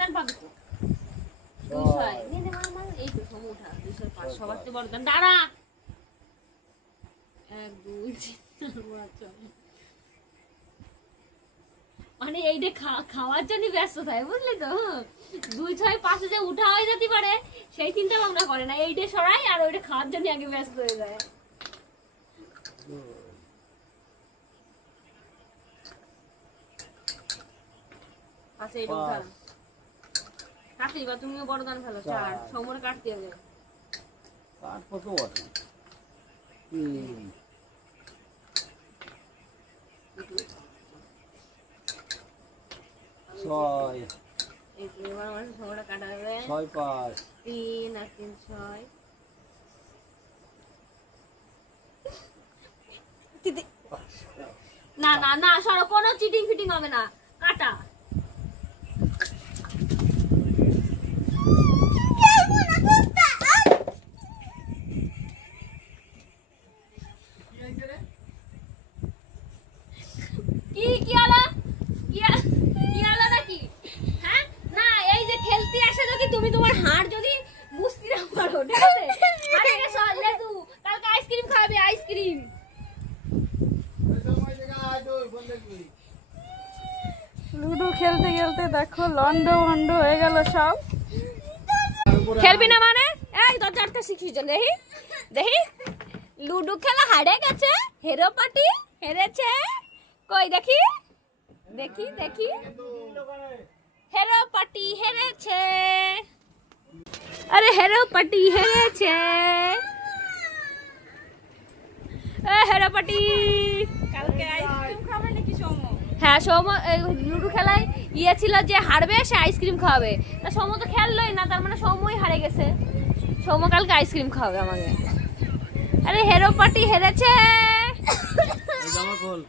দান পাবে তো 200 নে মামা এই তো সম উঠা 205 সবার তো বড় দান দাঁড়া 1 2 3 4 মানে এইটা খাওয়ার জন্য ব্যস্ত থাকে বুঝলি তো 2 6 5 যে উঠা হয়ে যেতে পারে সেই চিন্তা ভাবনা করে না এইটা সরাই আর ওইটা খাওয়ার জন্য আগে ব্যস্ত হয়ে যায় আচ্ছা এটা উঠা কাটতে দিবা তুমিও বড় দান ফেলো 4 সমরে কাটতে হবে কাট কত আছে 3 6 এই এবার আমার সমরে কাটা হবে 6 5 3 আর 3 6 না না না সরো কোনো চিটিং ফিটিং হবে না কাটা কি কি আলা কি আলা নাকি হ্যাঁ না এই যে খেলতে আসে যদি তুমি তোমার হাড় যদি বুঝতে না পারো ঠিক আছে আরে চল লে তুই কালকে আইসক্রিম খাবে আইসক্রিম লুডো খেলতে খেলতে দেখো লন্ড ভন্ড হয়ে গেল সব খেলবি না মানে এই দরজা আটকা শিখিস দেখি দেখি লুডো খেলা হারে গেছে হেরো পার্টি হেরেছে কই দেখি দেখি দেখি হেরো পার্টি হেরেছে আরে হেরো পার্টি হেরেছে এ হেরো পার্টি কালকে আইসক্রিম খাবে নাকি সোমো হ্যাঁ সৌম লুডো খেলায় ইয়ে ছিল যে হারবে সে আইসক্রিম খাওয়াবে তা সৌম তো খেললোই না তার মানে সৌমই হারে গেছে সৌম কালকে আইসক্রিম খাওয়াবে আমাকে আরে হেরো পার্টি হেরেছে জামা খোল